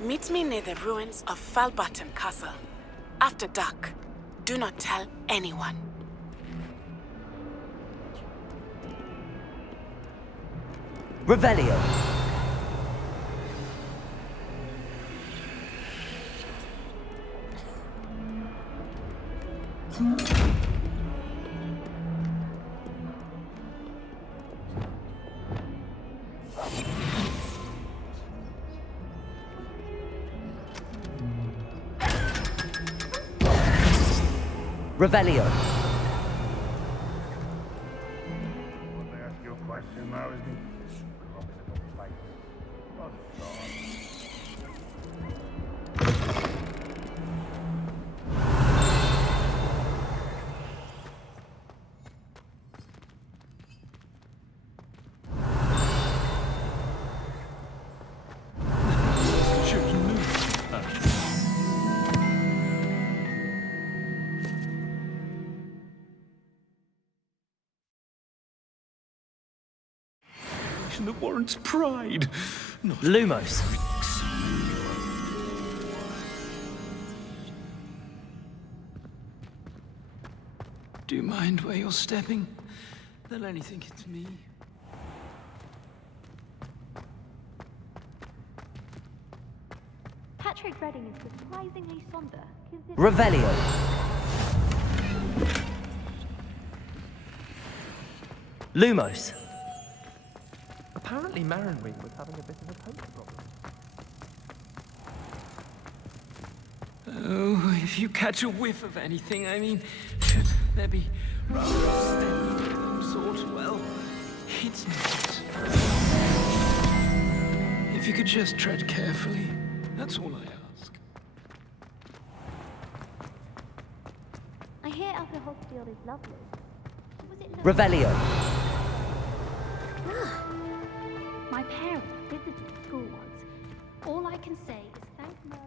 Meet me near the ruins of Falbutton Castle. After dark. Do not tell anyone. Revelio. Revelio. That warrants pride. Not Lumos. Do you mind where you're stepping? They'll only think it's me. Patrick Redding is surprisingly somber. Revelio. Lumos. Apparently Marinwing was having a bit of a poker problem. Oh, if you catch a whiff of anything, I mean, should there be rather a step of some sort? Well, it's not. If you could just tread carefully, that's all I ask. I hear Upper Hogfield is lovely. Was it Revelio. My parents visited the school once. All I can say is thank Merlin.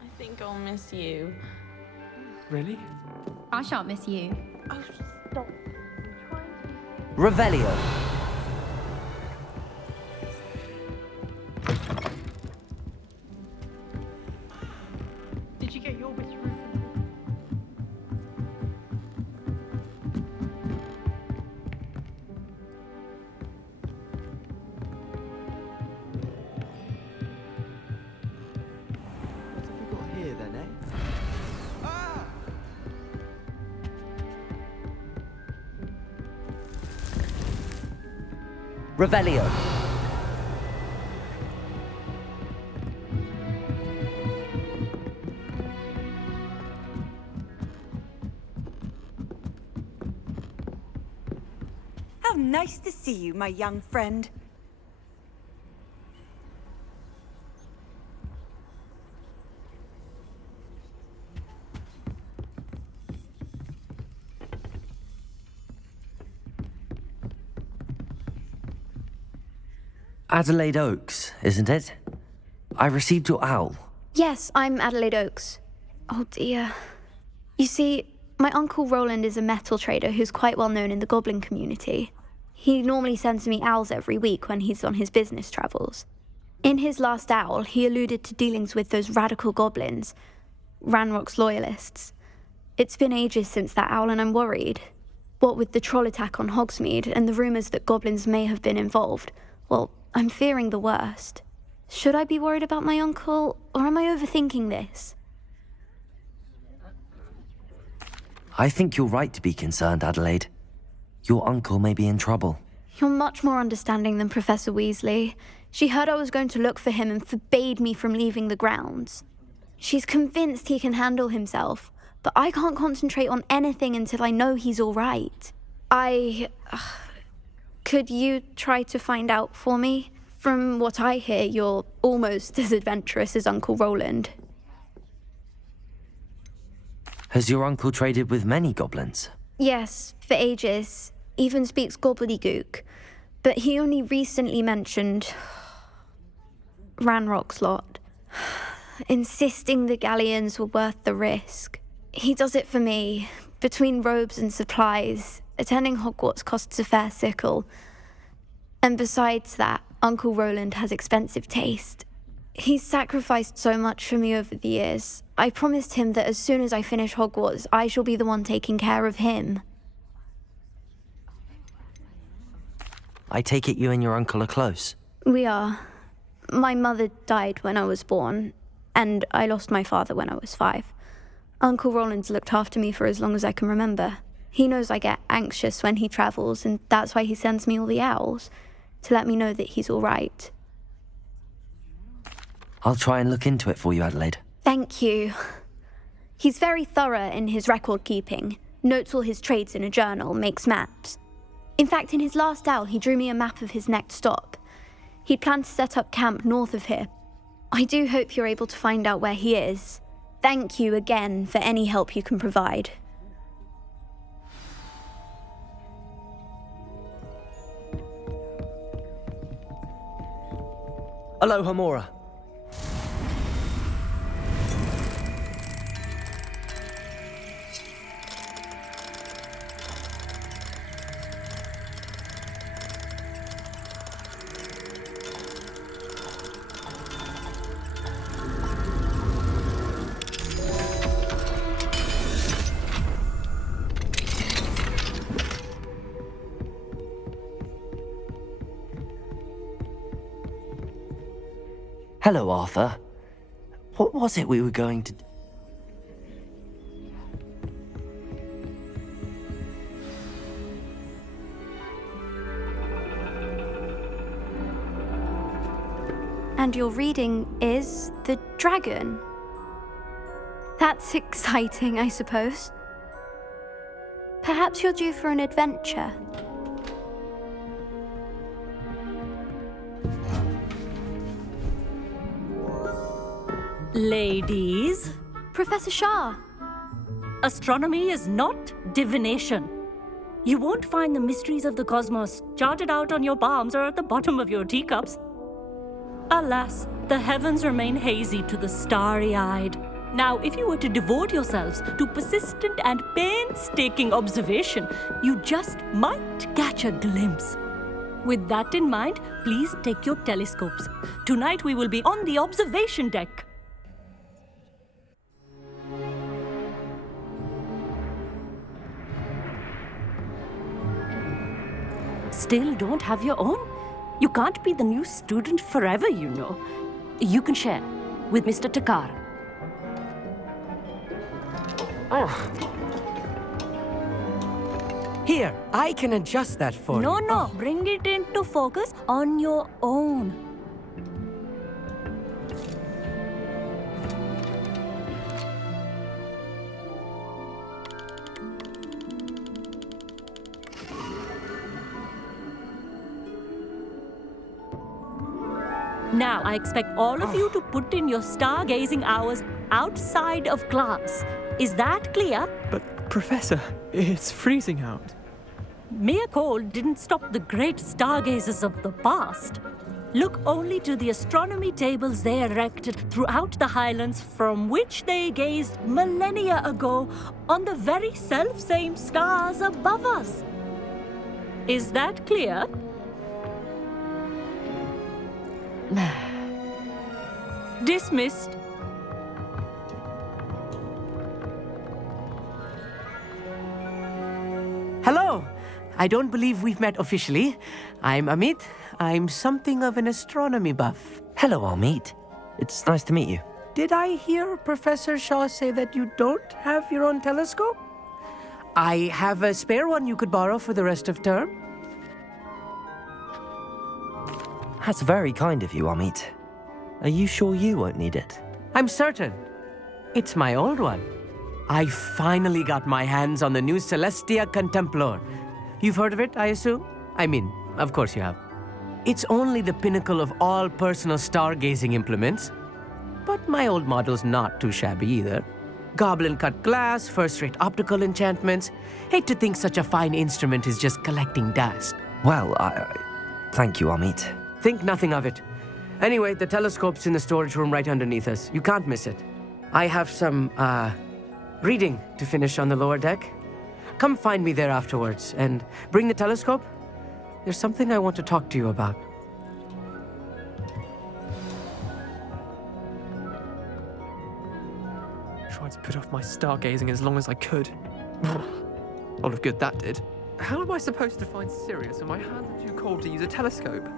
I think I'll miss you. Really? I shan't miss you. Oh, stop. Revelio. Did you get your bits from? What have we got here then, eh? Ah! Revelio. How nice to see you, my young friend. Adelaide Oaks, isn't it? I received your owl. Yes, I'm Adelaide Oaks. Oh dear. You see, my uncle Roland is a metal trader who's quite well known in the goblin community. He normally sends me owls every week when he's on his business travels. In his last owl, he alluded to dealings with those radical goblins, Ranrock's loyalists. It's been ages since that owl and I'm worried. What with the troll attack on Hogsmeade and the rumours that goblins may have been involved, well, I'm fearing the worst. Should I be worried about my uncle, or am I overthinking this? I think you're right to be concerned, Adelaide. Your uncle may be in trouble. You're much more understanding than Professor Weasley. She heard I was going to look for him and forbade me from leaving the grounds. She's convinced he can handle himself, but I can't concentrate on anything until I know he's all right. Could you try to find out for me? From what I hear, you're almost as adventurous as Uncle Roland. Has your uncle traded with many goblins? Yes, for ages. Even speaks gobbledygook. But he only recently mentioned Ranrock's lot, insisting the galleons were worth the risk. He does it for me. Between robes and supplies, attending Hogwarts costs a fair sickle. And besides that, Uncle Roland has expensive taste. He's sacrificed so much for me over the years. I promised him that as soon as I finish Hogwarts, I shall be the one taking care of him. I take it you and your uncle are close. We are. My mother died when I was born, and I lost my father when I was 5. Uncle Roland's looked after me for as long as I can remember. He knows I get anxious when he travels, and that's why he sends me all the owls, to let me know that he's all right. I'll try and look into it for you, Adelaide. Thank you. He's very thorough in his record keeping, notes all his trades in a journal, makes maps. In fact, in his last owl, he drew me a map of his next stop. He'd planned to set up camp north of here. I do hope you're able to find out where he is. Thank you again for any help you can provide. Aloha, Mora. Hello, Arthur. What was it we were going to... And your reading is The Dragon. That's exciting, I suppose. Perhaps you're due for an adventure. Ladies, Professor Shah. astronomy is not divination. You won't find the mysteries of the cosmos charted out on your palms or at the bottom of your teacups. Alas, the heavens remain hazy to the starry-eyed. Now, if you were to devote yourselves to persistent and painstaking observation, you just might catch a glimpse. With that in mind, please take your telescopes. Tonight we will be on the observation deck. Still don't have your own? You can't be the new student forever, you know. You can share with Mr. Takar. Here, I can adjust that for you. No, bring it into focus on your own. Now, I expect all of you to put in your stargazing hours outside of class. Is that clear? But, Professor, it's freezing out. Mere cold didn't stop the great stargazers of the past. Look only to the astronomy tables they erected throughout the highlands from which they gazed millennia ago on the very self-same stars above us. Is that clear? Dismissed. Hello. I don't believe we've met officially. I'm Amit. I'm something of an astronomy buff. Hello, Amit. It's nice to meet you. Did I hear Professor Shaw say that you don't have your own telescope? I have a spare one you could borrow for the rest of term. That's very kind of you, Amit. Are you sure you won't need it? I'm certain. It's my old one. I finally got my hands on the new Celestia Contemplar. You've heard of it, I assume? I mean, of course you have. It's only the pinnacle of all personal stargazing implements. But my old model's not too shabby either. Goblin-cut glass, first-rate optical enchantments. Hate to think such a fine instrument is just collecting dust. Well, thank you, Amit. Think nothing of it. Anyway, the telescope's in the storage room right underneath us. You can't miss it. I have some, reading to finish on the lower deck. Come find me there afterwards, and bring the telescope. There's something I want to talk to you about. Tried to put off my stargazing as long as I could. A lot of good that did. How am I supposed to find Sirius when my hands are too cold to use a telescope?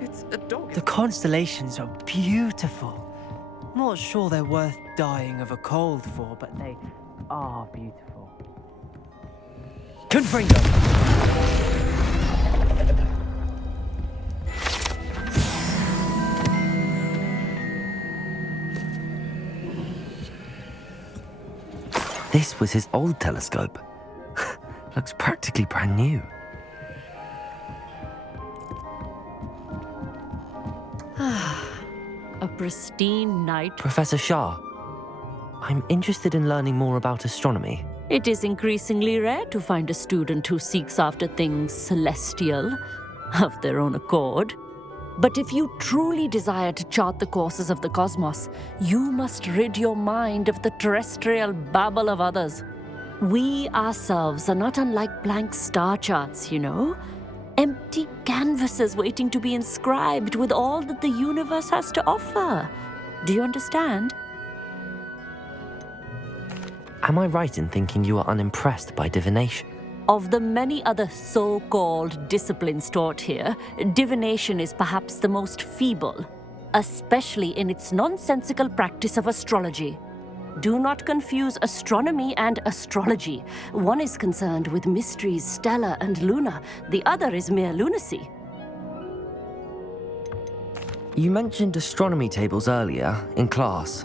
It's a dog. The constellations are beautiful. Not sure they're worth dying of a cold for, but they are beautiful. Confringo! This was his old telescope. Looks practically brand new. A pristine night. Professor Shah, I'm interested in learning more about astronomy. It is increasingly rare to find a student who seeks after things celestial of their own accord. But if you truly desire to chart the courses of the cosmos, you must rid your mind of the terrestrial babble of others. We ourselves are not unlike blank star charts, you know. Empty canvases waiting to be inscribed with all that the universe has to offer. Do you understand? Am I right in thinking you are unimpressed by divination? Of the many other so-called disciplines taught here, divination is perhaps the most feeble, especially in its nonsensical practice of astrology. Do not confuse astronomy and astrology. One is concerned with mysteries stellar and lunar, the other is mere lunacy. You mentioned astronomy tables earlier, in class.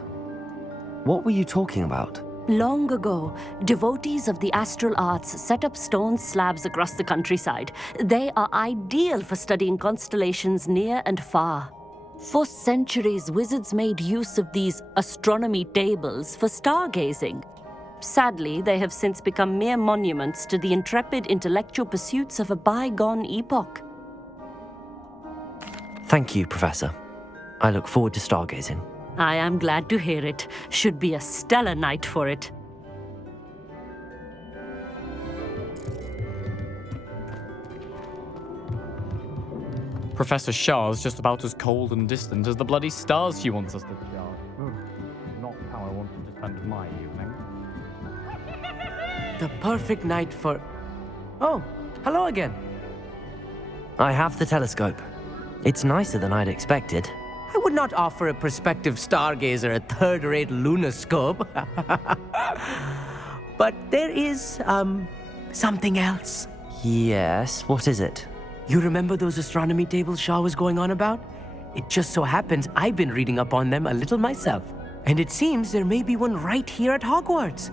What were you talking about? Long ago, devotees of the astral arts set up stone slabs across the countryside. They are ideal for studying constellations near and far. For centuries, wizards made use of these astronomy tables for stargazing. Sadly, they have since become mere monuments to the intrepid intellectual pursuits of a bygone epoch. Thank you, Professor. I look forward to stargazing. I am glad to hear it. Should be a stellar night for it. Professor Shah's just about as cold and distant as the bloody stars she wants us to chart. Not how I wanted to spend my evening. The perfect night for... Oh, hello again. I have the telescope. It's nicer than I'd expected. I would not offer a prospective stargazer a third-rate lunoscope. But there is, something else. Yes, what is it? You remember those astronomy tables Shah was going on about? It just so happens I've been reading up on them a little myself. And it seems there may be one right here at Hogwarts.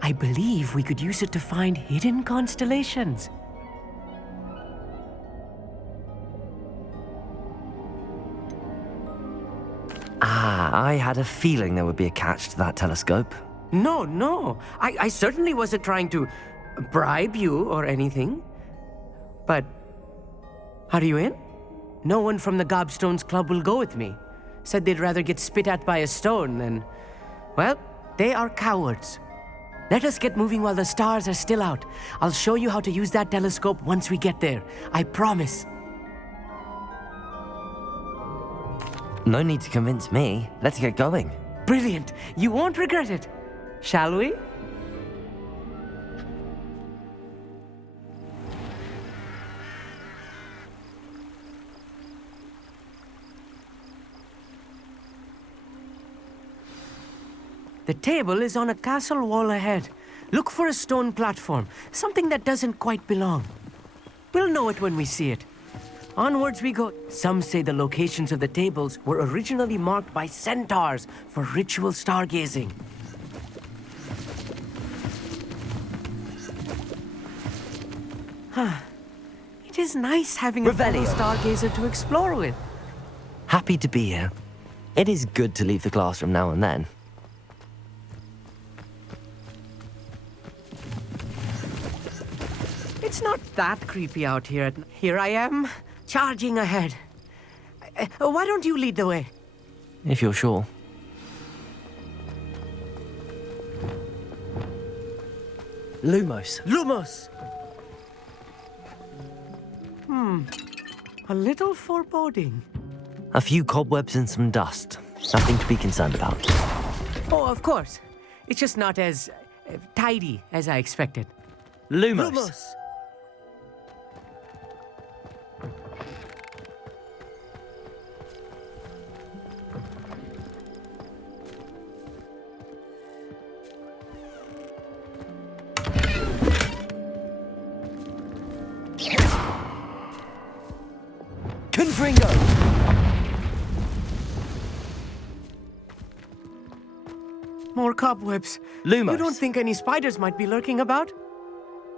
I believe we could use it to find hidden constellations. I had a feeling there would be a catch to that telescope. No. I certainly wasn't trying to bribe you or anything. But, are you in? No one from the Gobstones Club will go with me. Said they'd rather get spit at by a stone than... Well, they are cowards. Let us get moving while the stars are still out. I'll show you how to use that telescope once we get there. I promise. No need to convince me. Let's get going. Brilliant. You won't regret it. Shall we? The table is on a castle wall ahead. Look for a stone platform, something that doesn't quite belong. We'll know it when we see it. Onwards we go. Some say the locations of the tables were originally marked by centaurs for ritual stargazing. It is nice having a fellow stargazer to explore with. Happy to be here. It is good to leave the classroom now and then. It's not that creepy out here. Here I am, charging ahead. Why don't you lead the way? If you're sure. Lumos. Lumos! A little foreboding. A few cobwebs and some dust. Nothing to be concerned about. Oh, of course. It's just not as tidy as I expected. Lumos. Lumos! Confringo! More cobwebs. Lumos. You don't think any spiders might be lurking about?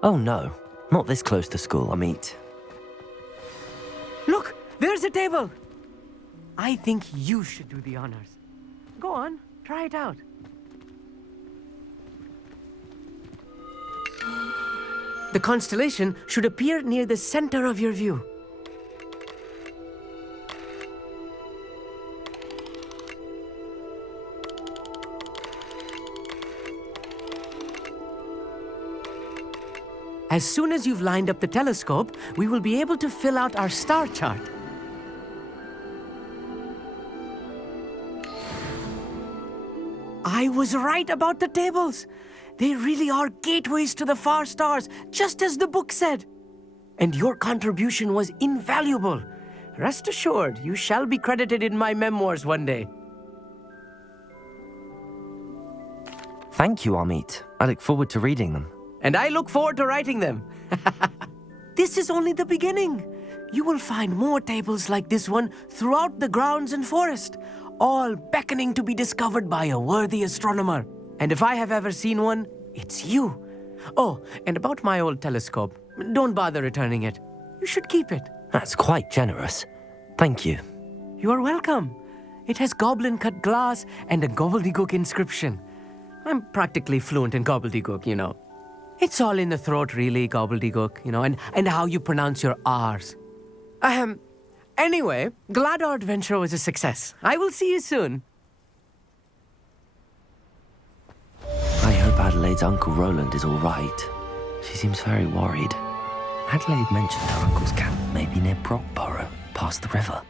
Oh no, not this close to school, I mean. Look, there's a table. I think you should do the honors. Go on, try it out. The constellation should appear near the center of your view. As soon as you've lined up the telescope, we will be able to fill out our star chart. I was right about the tables. They really are gateways to the far stars, just as the book said. And your contribution was invaluable. Rest assured, you shall be credited in my memoirs one day. Thank you, Amit. I look forward to reading them. And I look forward to writing them. This is only the beginning. You will find more tables like this one throughout the grounds and forest, all beckoning to be discovered by a worthy astronomer. And if I have ever seen one, it's you. Oh, and about my old telescope, don't bother returning it. You should keep it. That's quite generous. Thank you. You are welcome. It has goblin-cut glass and a gobbledygook inscription. I'm practically fluent in gobbledygook, you know. It's all in the throat, really, gobbledygook, you know, and how you pronounce your R's. Anyway, glad our adventure was a success. I will see you soon. I hope Adelaide's Uncle Roland is all right. She seems very worried. Adelaide mentioned her uncle's camp may be near Brockborough, past the river.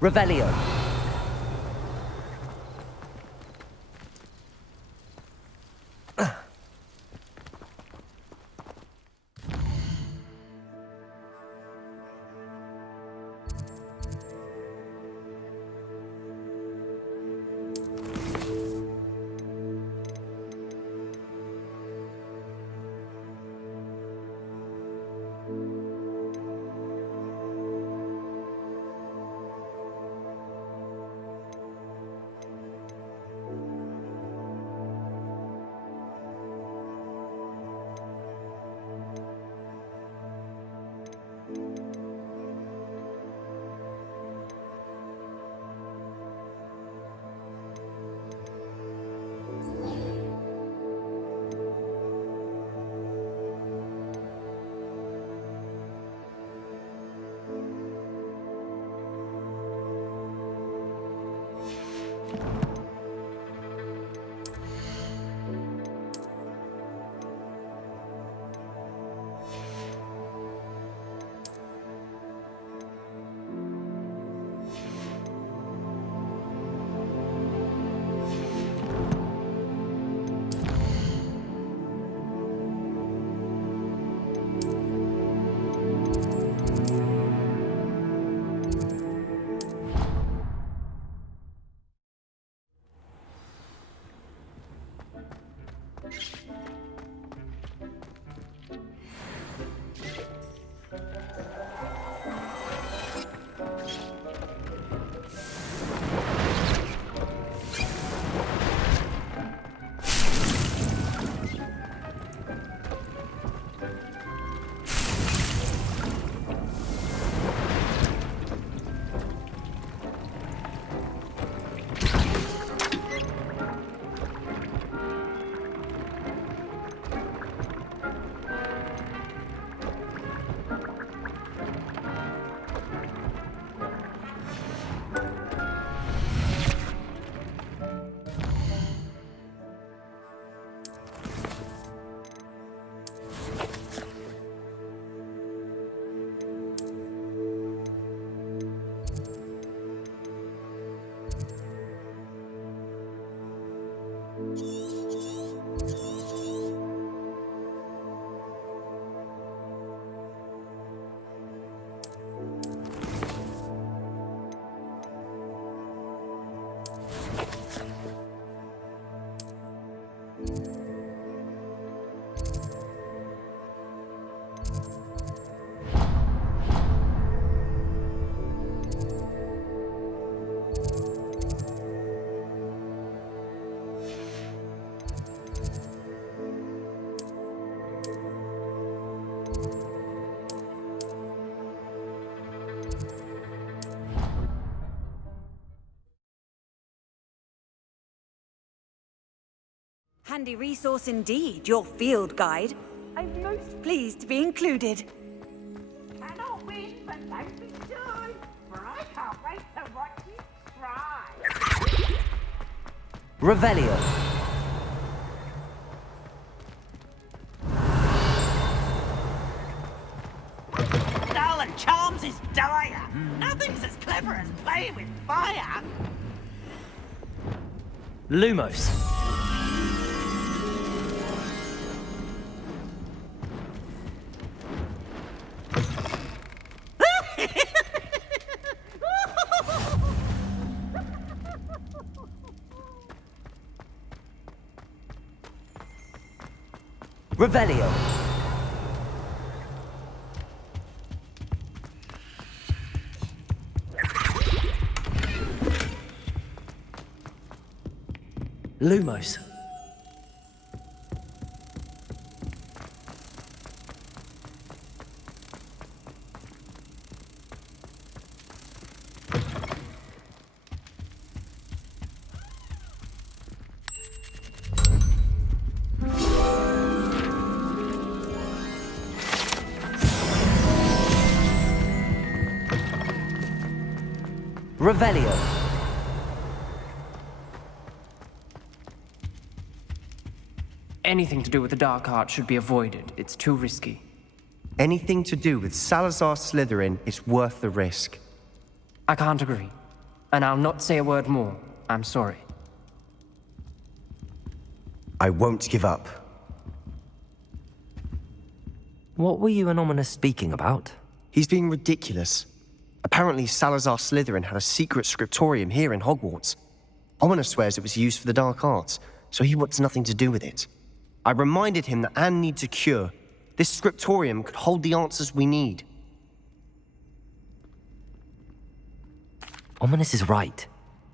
Revelio. Handy resource indeed, your field guide. I'm most pleased to be included. Cannot win, but don't be shy, for I can't wait to watch you try. Revelio. Dull and charms is dire. Nothing's as clever as playing with fire. Lumos. Revelio. Lumos. Revelio. Anything to do with the dark art should be avoided. It's too risky. Anything to do with Salazar Slytherin is worth the risk. I can't agree. And I'll not say a word more. I'm sorry. I won't give up. What were you and Ominous speaking about? He's being ridiculous. Apparently Salazar Slytherin had a secret scriptorium here in Hogwarts. Ominous swears it was used for the dark arts, so he wants nothing to do with it. I reminded him that Anne needs a cure. This scriptorium could hold the answers we need. Ominous is right.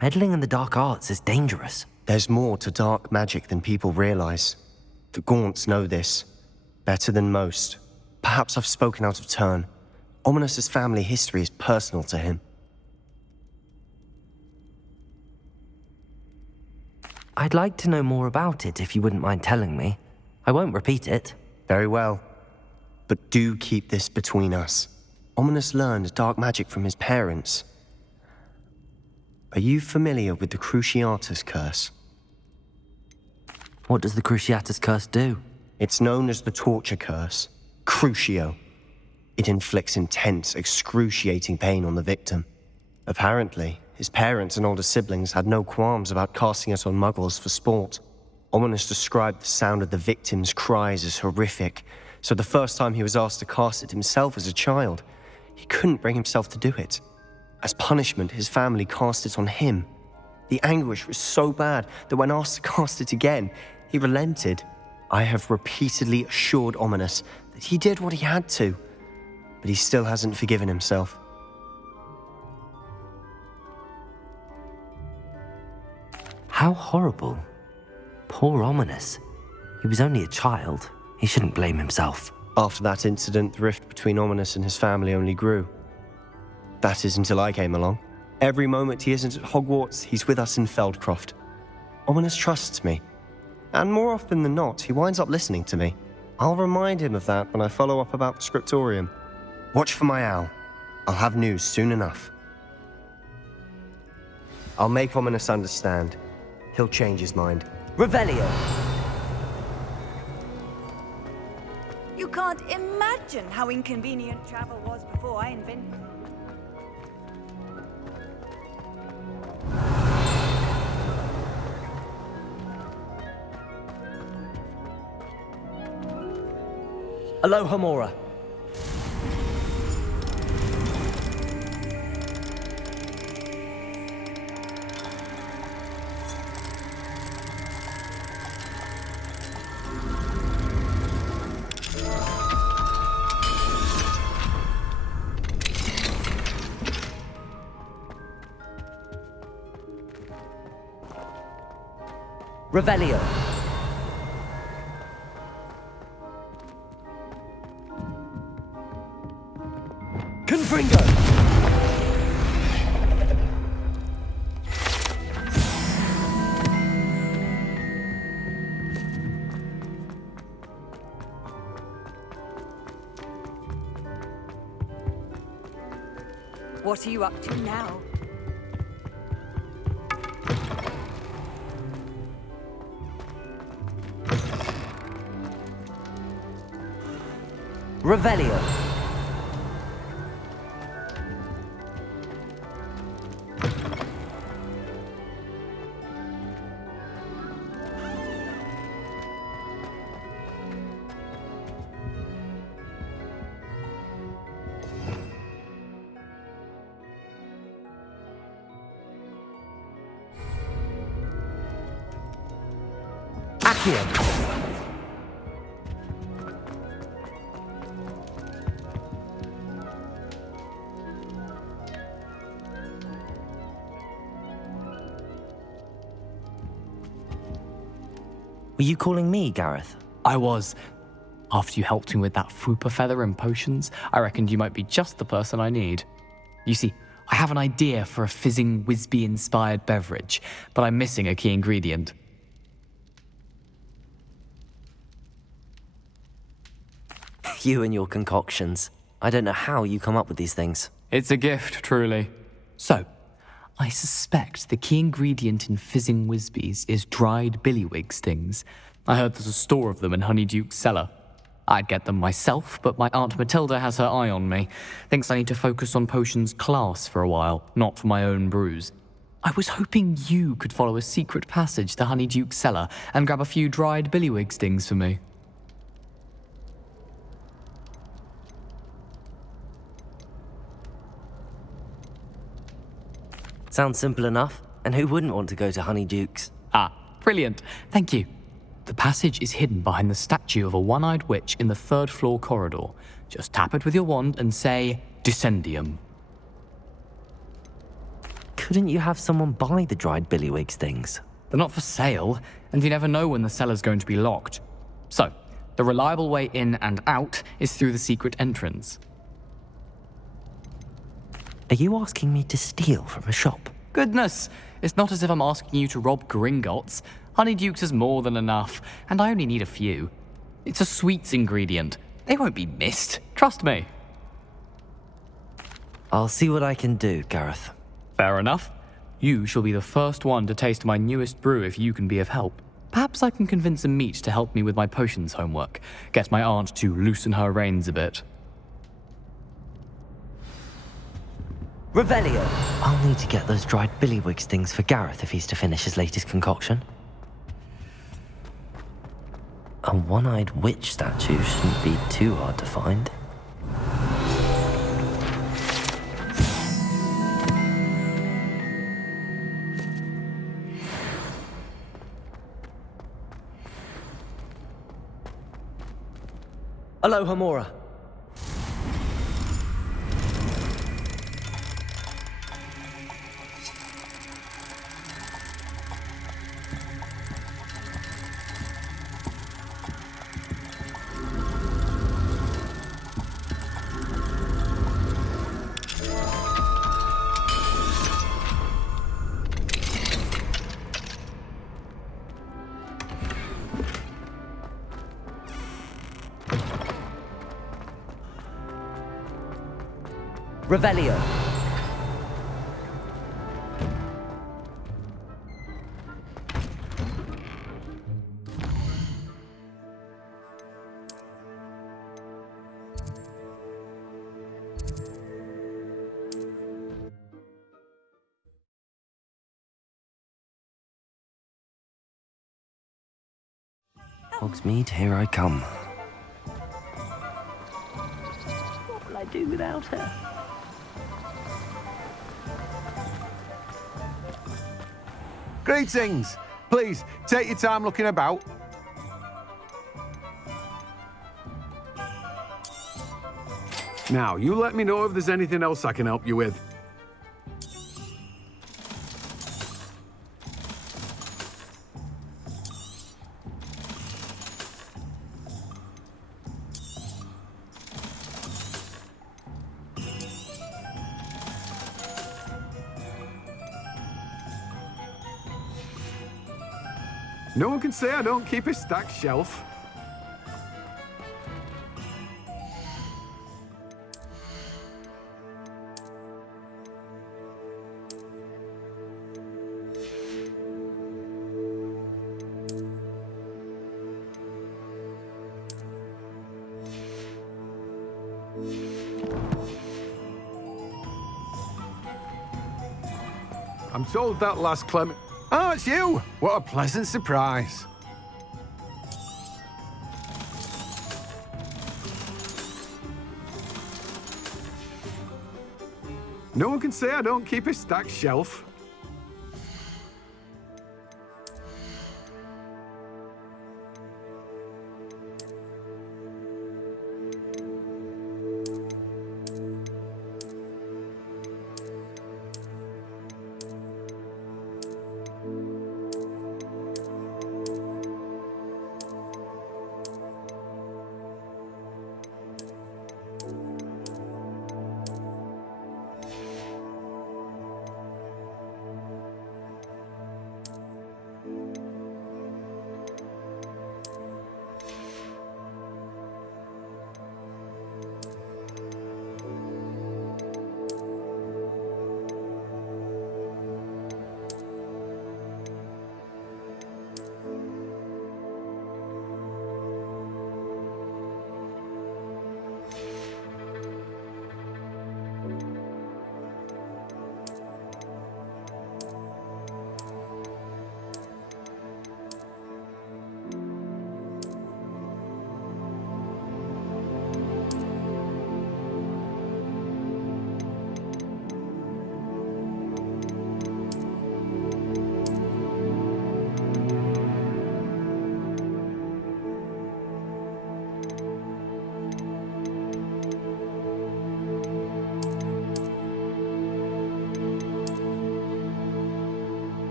Meddling in the dark arts is dangerous. There's more to dark magic than people realize. The Gaunts know this. Better than most. Perhaps I've spoken out of turn. Ominous's family history is personal to him. I'd like to know more about it if you wouldn't mind telling me. I won't repeat it. Very well. But do keep this between us. Ominous learned dark magic from his parents. Are you familiar with the Cruciatus Curse? What does the Cruciatus Curse do? It's known as the Torture Curse. Crucio. It inflicts intense, excruciating pain on the victim. Apparently, his parents and older siblings had no qualms about casting it on muggles for sport. Ominous described the sound of the victim's cries as horrific, so the first time he was asked to cast it himself as a child, he couldn't bring himself to do it. As punishment, his family cast it on him. The anguish was so bad that when asked to cast it again, he relented. I have repeatedly assured Ominous that he did what he had to, but he still hasn't forgiven himself. How horrible. Poor Ominous. He was only a child. He shouldn't blame himself. After that incident, the rift between Ominous and his family only grew. That is until I came along. Every moment he isn't at Hogwarts, he's with us in Feldcroft. Ominous trusts me. And more often than not, he winds up listening to me. I'll remind him of that when I follow up about the scriptorium. Watch for my owl. I'll have news soon enough. I'll make Ominous understand. He'll change his mind. Revelio. You can't imagine how inconvenient travel was before I invented it. Aloha Mora. Revelio. Confringo. What are you up to now? Revelio. Accio. Were you calling me, Gareth? I was. After you helped me with that Fupa feather and potions, I reckoned you might be just the person I need. You see, I have an idea for a fizzing Wisby-inspired beverage, but I'm missing a key ingredient. You and your concoctions. I don't know how you come up with these things. It's a gift, truly. So, I suspect the key ingredient in fizzing Wisbies is dried billywig stings. I heard there's a store of them in Honeyduke's cellar. I'd get them myself, but my Aunt Matilda has her eye on me. Thinks I need to focus on potions class for a while, not for my own brews. I was hoping you could follow a secret passage to Honeyduke's cellar and grab a few dried billywig stings for me. Sounds simple enough. And who wouldn't want to go to Honeyduke's? Ah, brilliant. Thank you. The passage is hidden behind the statue of a one-eyed witch in the third-floor corridor. Just tap it with your wand and say, Descendium. Couldn't you have someone buy the dried billywig stings? They're not for sale, and you never know when the cellar's going to be locked. So, the reliable way in and out is through the secret entrance. Are you asking me to steal from a shop? Goodness, it's not as if I'm asking you to rob Gringotts. Honeyduke's is more than enough, and I only need a few. It's a sweets ingredient. They won't be missed, trust me. I'll see what I can do, Gareth. Fair enough. You shall be the first one to taste my newest brew if you can be of help. Perhaps I can convince a meat to help me with my potions homework. Get my aunt to loosen her reins a bit. Revelio! I'll need to get those dried billywig stings for Gareth if he's to finish his latest concoction. A one-eyed witch statue shouldn't be too hard to find. Aloha, Mora. Revelio. Hogsmeade, here I come. What will I do without her? Greetings! Please, take your time looking about. Now, you let me know if there's anything else I can help you with. No one can say I don't keep a stacked shelf. I'm told that last Clement... Oh, it's you! What a pleasant surprise. No one can say I don't keep a stacked shelf.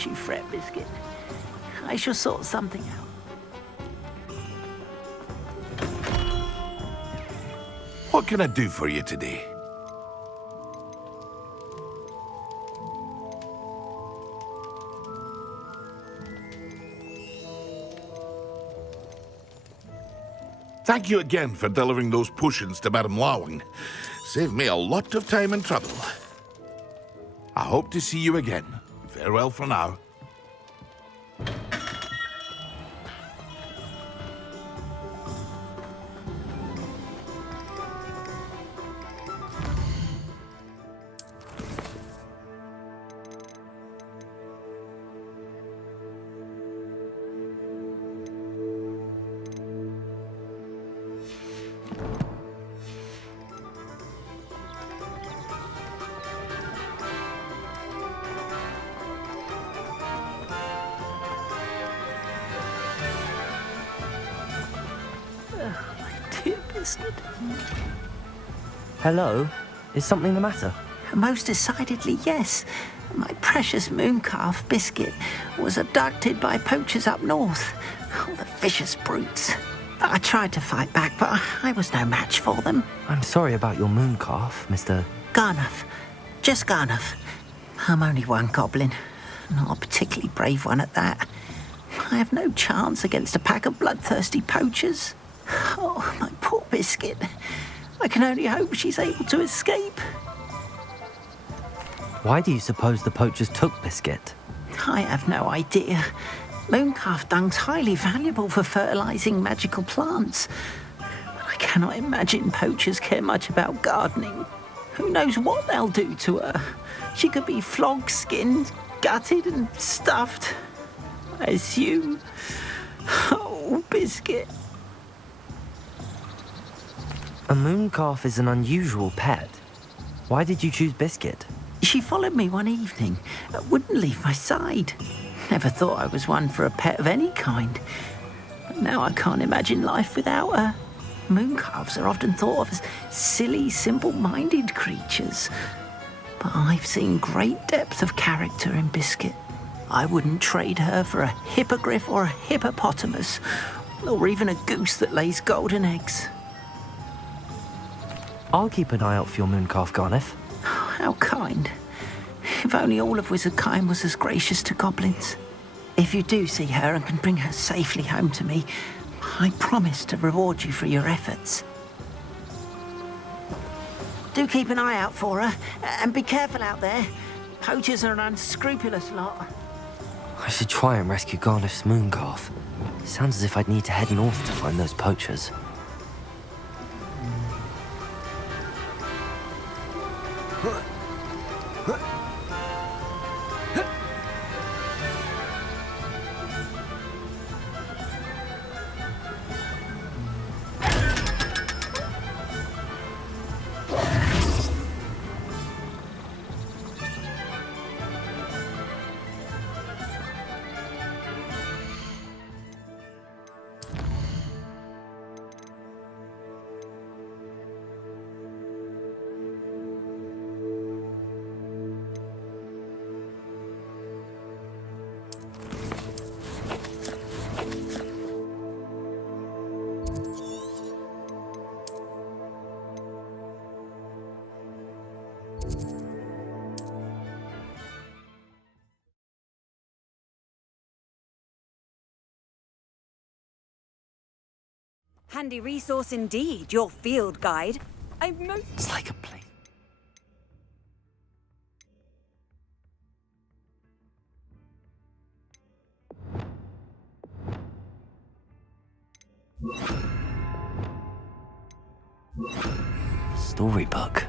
Don't you fret, Biscuit. I shall sort something out. What can I do for you today? Thank you again for delivering those potions to Madame Lawing. Saved me a lot of time and trouble. I hope to see you again. Farewell for now. Hello? Is something the matter? Most decidedly, yes. My precious moon calf, Biscuit, was abducted by poachers up north. Oh, the vicious brutes. I tried to fight back, but I was no match for them. I'm sorry about your moon calf, Mr. Garnuff. Just Garnuff. I'm only one goblin. Not a particularly brave one at that. I have no chance against a pack of bloodthirsty poachers. Oh, my poor Biscuit. I can only hope she's able to escape. Why do you suppose the poachers took Biscuit? I have no idea. Mooncalf dung's highly valuable for fertilizing magical plants. But I cannot imagine poachers care much about gardening. Who knows what they'll do to her? She could be flogged, skinned, gutted and stuffed. I assume. Oh, Biscuit. A mooncalf is an unusual pet. Why did you choose Biscuit? She followed me one evening, wouldn't leave my side. Never thought I was one for a pet of any kind. But now I can't imagine life without her. Mooncalves are often thought of as silly, simple-minded creatures. But I've seen great depth of character in Biscuit. I wouldn't trade her for a hippogriff or a hippopotamus, or even a goose that lays golden eggs. I'll keep an eye out for your mooncalf, Garneth. How kind. If only all of Wizardkind was as gracious to goblins. If you do see her and can bring her safely home to me, I promise to reward you for your efforts. Do keep an eye out for her, and be careful out there. Poachers are an unscrupulous lot. I should try and rescue Garneth's mooncalf. Sounds as if I'd need to head north to find those poachers. Handy resource indeed, your field guide. It's like a plane. Storybook.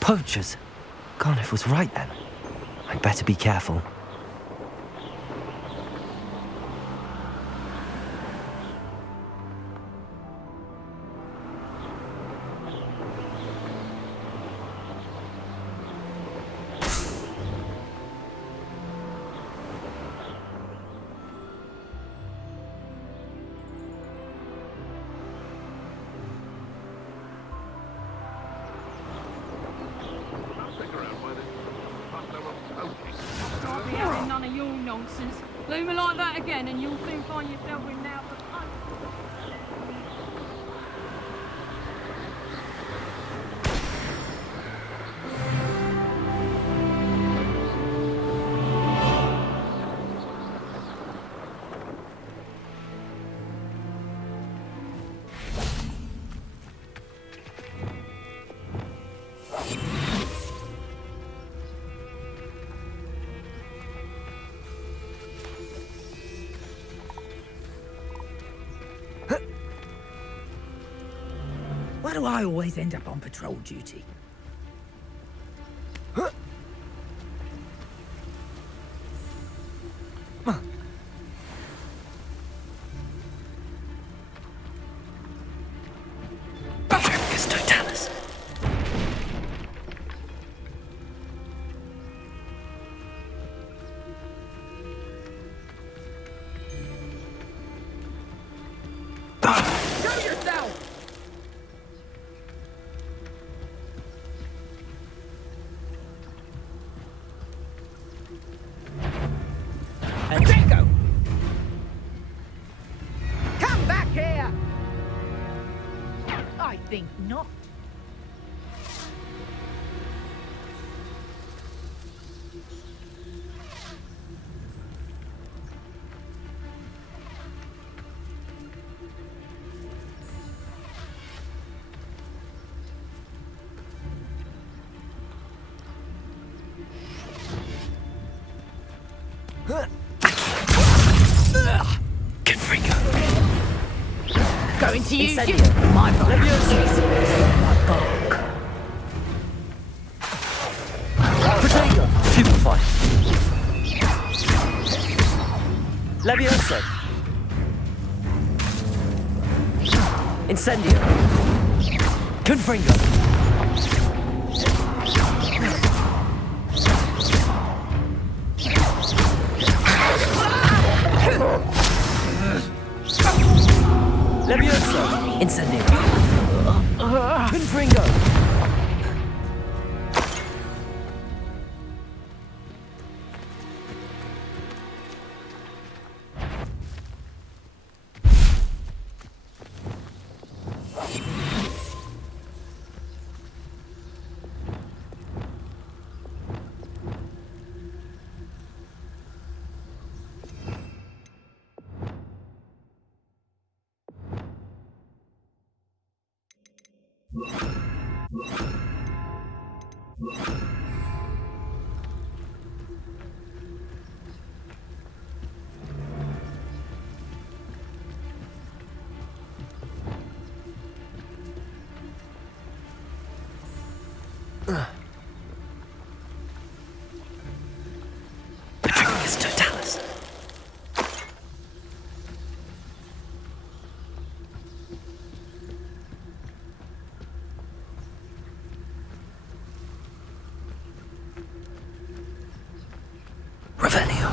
Poachers! Garneth was right then. I'd better be careful. Can't be having none of your nonsense. Leave me like that again and you'll soon find yourself in now for fun. Why do I always end up on patrol duty? Dingo! Come back here! I think not. Going to use you, my Potato! Purify! Levioso! Incendio! Confringo! Levioso! Incendio! Confringo! Patricius Totalis. Revelio.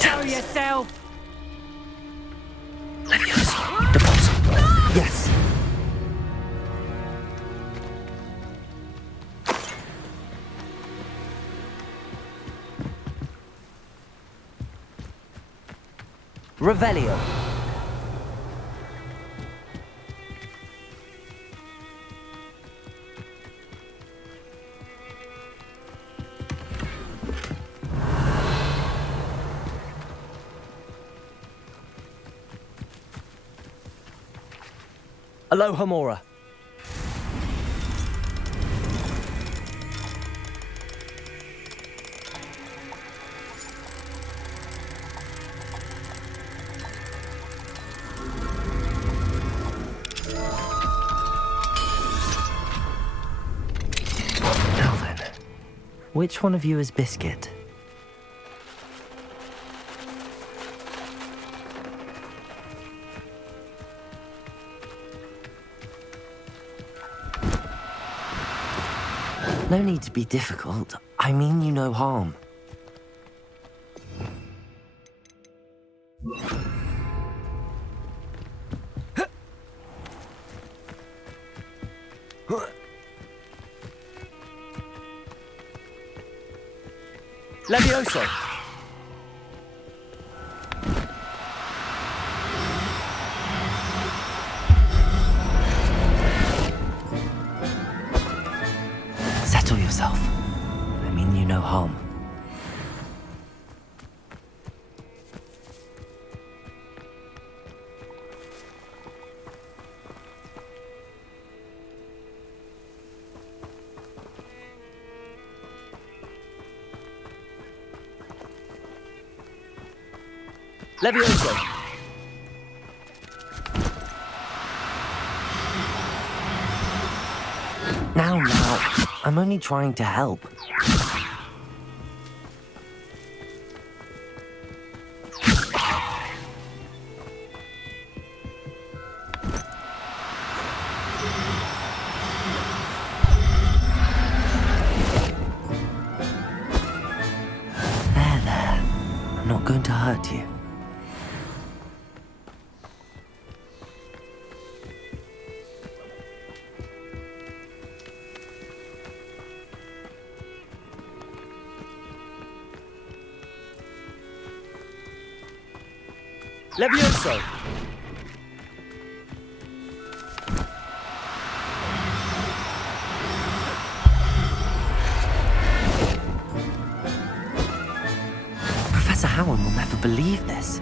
Show yourself! Levioso. Deposit. Yes. Revelio. Aloha Mora. Now then, which one of you is Biscuit? No need to be difficult. I mean you no harm. Levioso! Settle yourself. I mean you no harm. Levioso! Now, I'm only trying to help. hurt you. Levioso! Professor Howard will never believe this.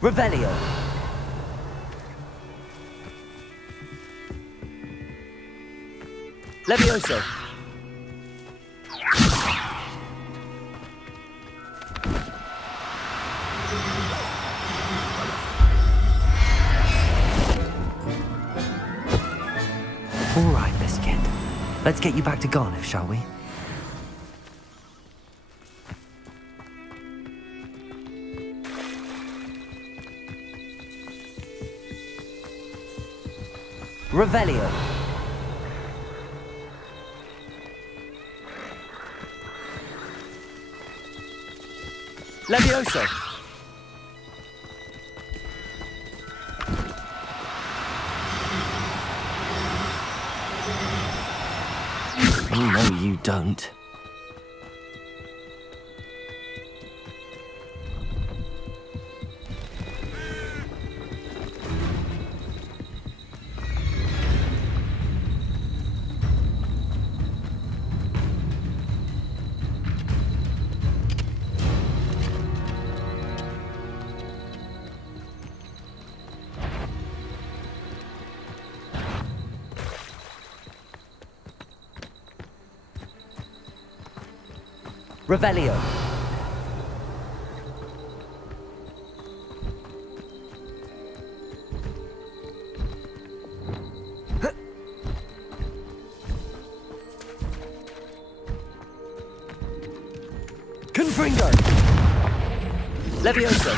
Revelio! Levioso! All right, Biscuit. Let's get you back to Garniff, shall we? Revelio! Levioso! No, you don't. Revelio! Confringo! Levioso!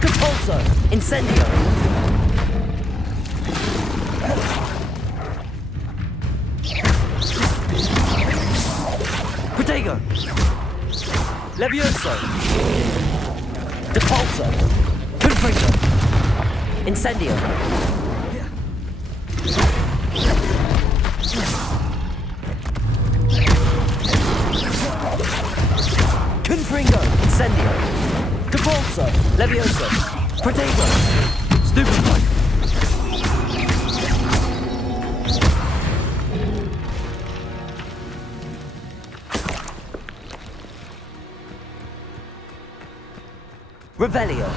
Compulso! Incendio! Protego! Levioso! Depulso! Confringo! Incendio! Confringo! Incendio! Depulso! Levioso! Protego! Stupefy! Revelio!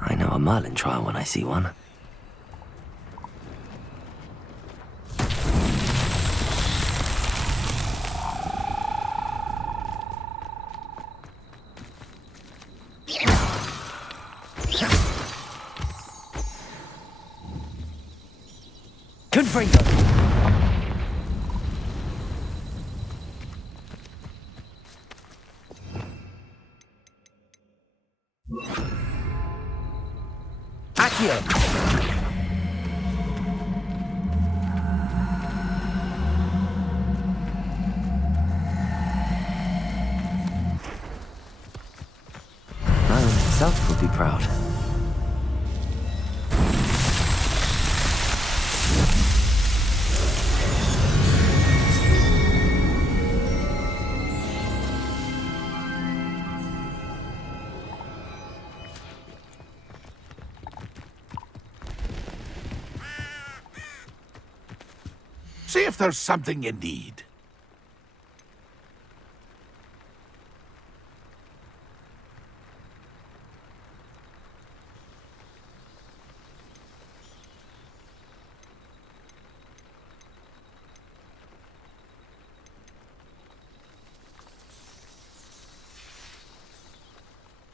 I know a Merlin trial when I see one. Confringo! Accio! Merlin himself would be proud. See if there's something you need.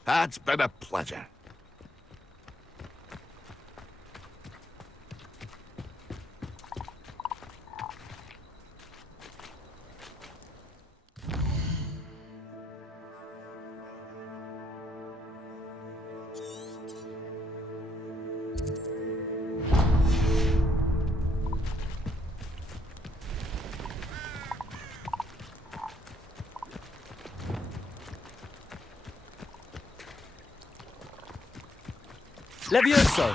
It's been a pleasure. Levioso!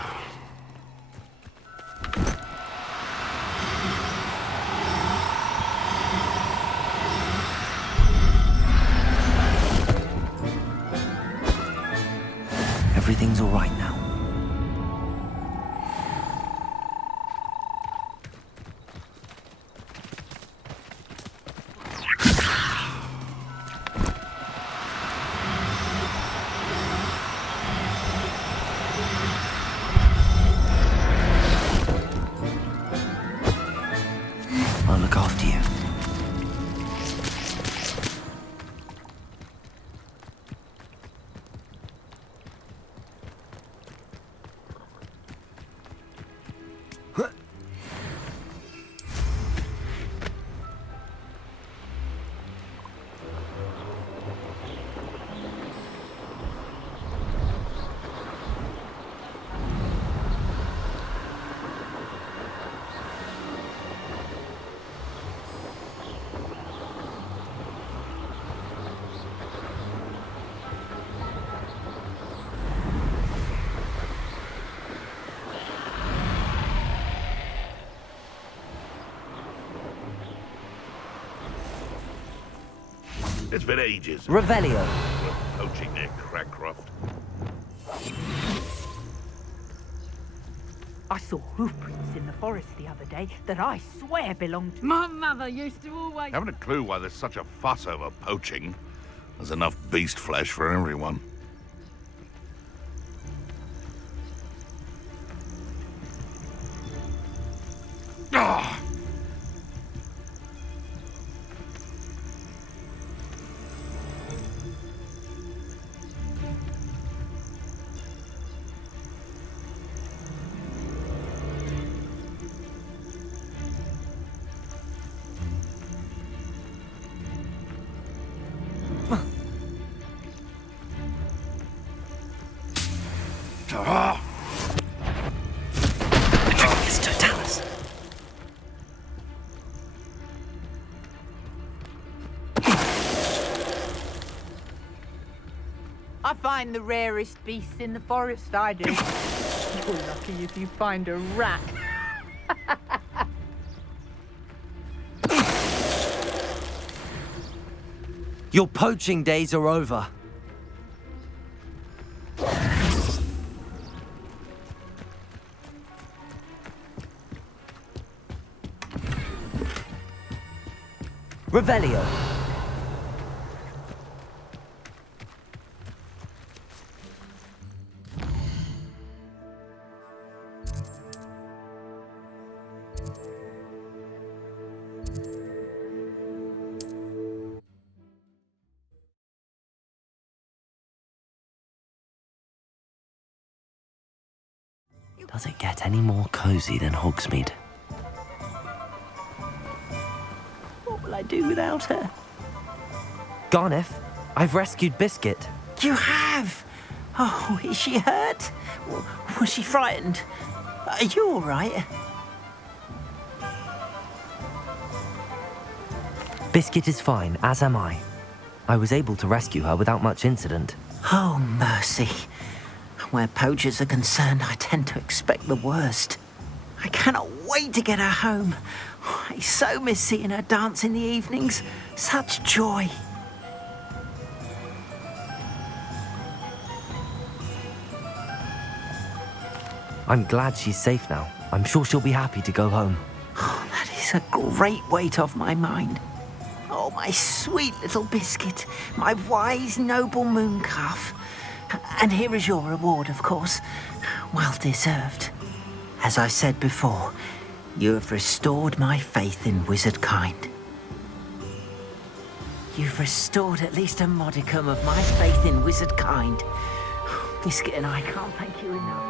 Everything's all right now. I'll look after you. It's been ages. Revelio. We're poaching near Crackcroft. I saw hoof prints in the forest the other day that I swear belonged to... My mother used to always... Haven't a clue why there's such a fuss over poaching. There's enough beast flesh for everyone. Ah! I find the rarest beasts in the forest, I do. You're lucky if you find a rat. Your poaching days are over. Revelio. Does it get any more cozy than Hogsmeade? What will I do without her? Garneth, I've rescued Biscuit. You have? Oh, is she hurt? Was she frightened? Are you all right? Biscuit is fine, as am I. I was able to rescue her without much incident. Oh, mercy. Where poachers are concerned, I tend to expect the worst. I cannot wait to get her home. I so miss seeing her dance in the evenings. Such joy. I'm glad she's safe now. I'm sure she'll be happy to go home. Oh, that is a great weight off my mind. Oh, my sweet little Biscuit, my wise, noble moon calf. And here is your reward, of course. Well deserved. As I said before, you have restored my faith in wizard kind. You've restored at least a modicum of my faith in wizard kind. Biscuit and I can't thank you enough.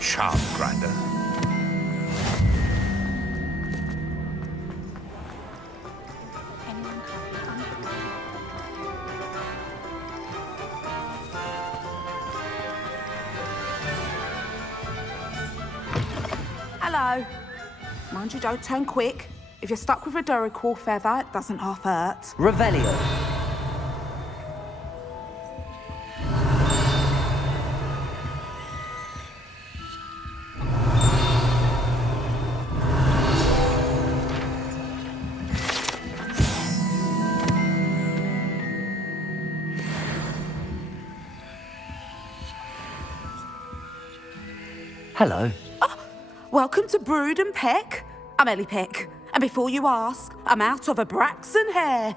Charm grinder. Hello. Mind you, don't turn quick. If you're stuck with a Duracell feather, it doesn't half hurt. Revelio. Hello. Welcome to Brood and Peck. I'm Ellie Peck. And before you ask, I'm out of a Braxton hair.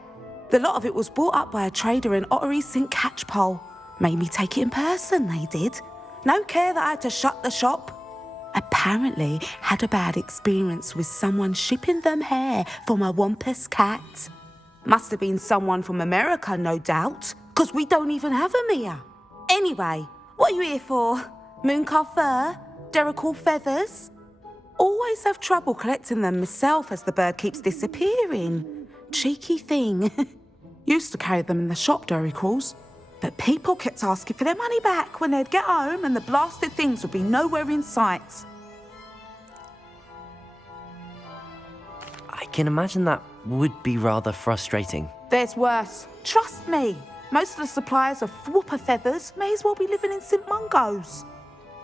The lot of it was bought up by a trader in Ottery St. Catchpole. Made me take it in person, they did. No care that I had to shut the shop. Apparently had a bad experience with someone shipping them hair from a Wampus cat. Must have been someone from America, no doubt, because we don't even have them here. Anyway, what are you here for? Mooncalf fur? Duracell feathers? Always have trouble collecting them myself as the bird keeps disappearing. Cheeky thing. Used to carry them in the shop, Duracells, but people kept asking for their money back when they'd get home and the blasted things would be nowhere in sight. I can imagine that would be rather frustrating. There's worse. Trust me. Most of the suppliers of whooper feathers may as well be living in St. Mungo's.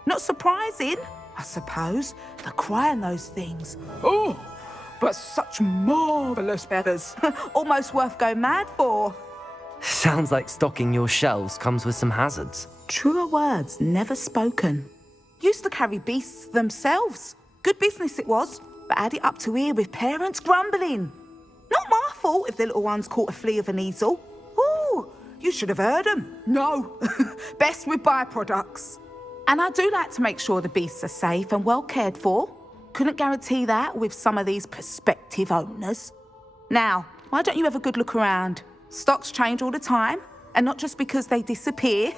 Not surprising, I suppose, the cry on those things. Oh, but such marvellous feathers. Almost worth going mad for. Sounds like stocking your shelves comes with some hazards. Truer words never spoken. Used to carry beasts themselves. Good business it was, but had it up to here with parents grumbling. Not my fault if the little ones caught a flea of an easel. Ooh, you should have heard them. No, best with byproducts. And I do like to make sure the beasts are safe and well cared for. Couldn't guarantee that with some of these prospective owners. Now, why don't you have a good look around? Stocks change all the time, and not just because they disappear.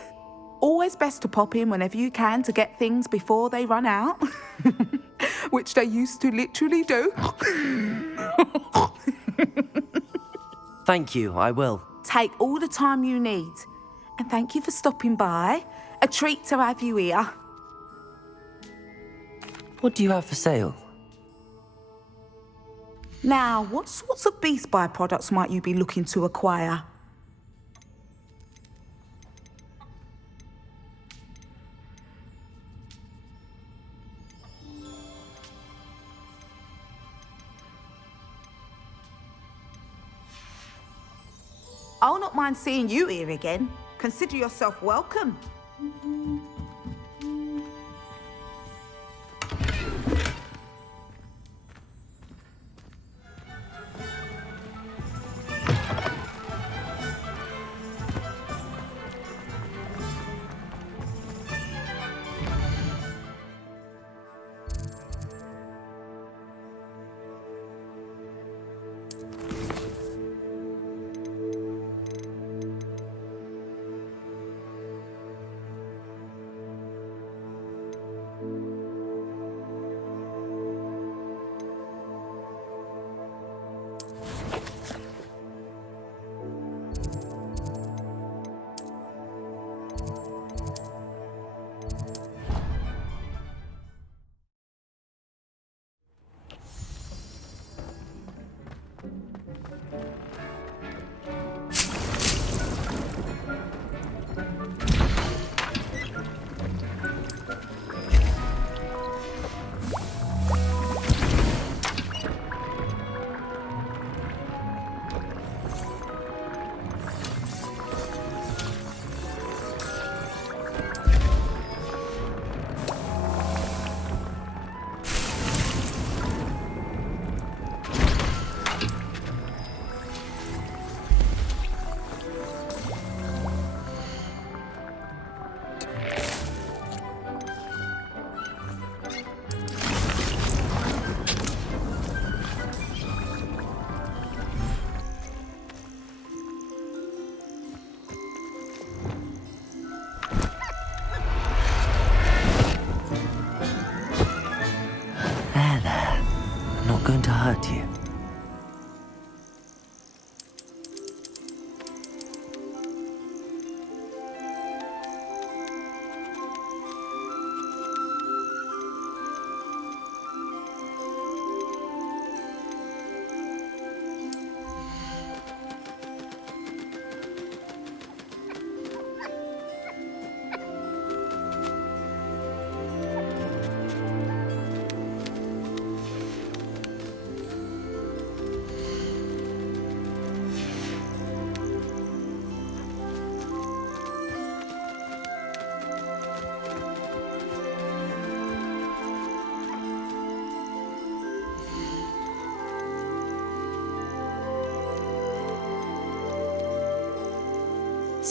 Always best to pop in whenever you can to get things before they run out. Which they used to literally do. Thank you, I will. Take all the time you need. And thank you for stopping by. A treat to have you here. What do you have for sale? Now, what sorts of beast byproducts might you be looking to acquire? I'll not mind seeing you here again. Consider yourself welcome. Going to hurt you.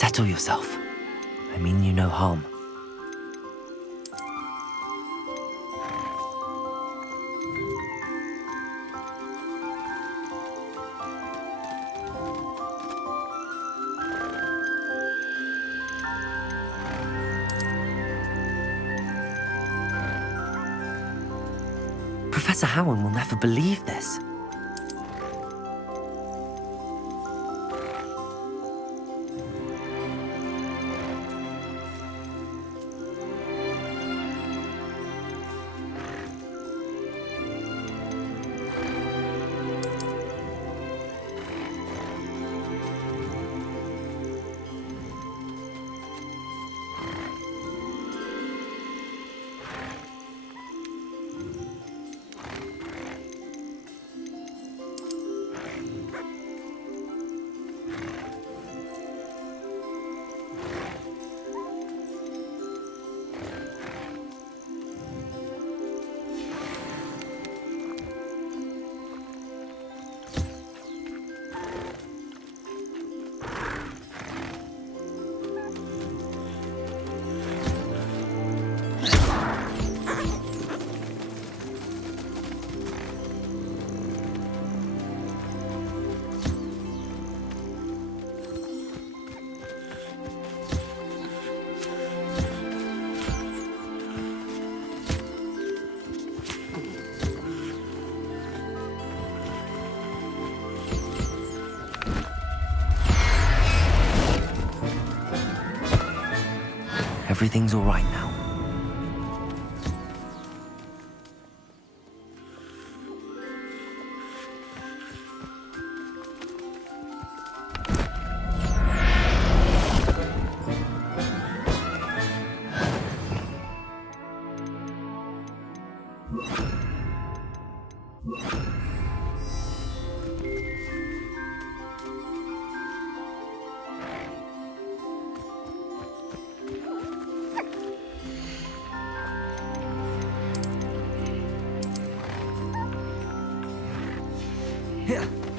Settle yourself. I mean you no harm. Professor Howard will never believe this. Everything's all right now. Here.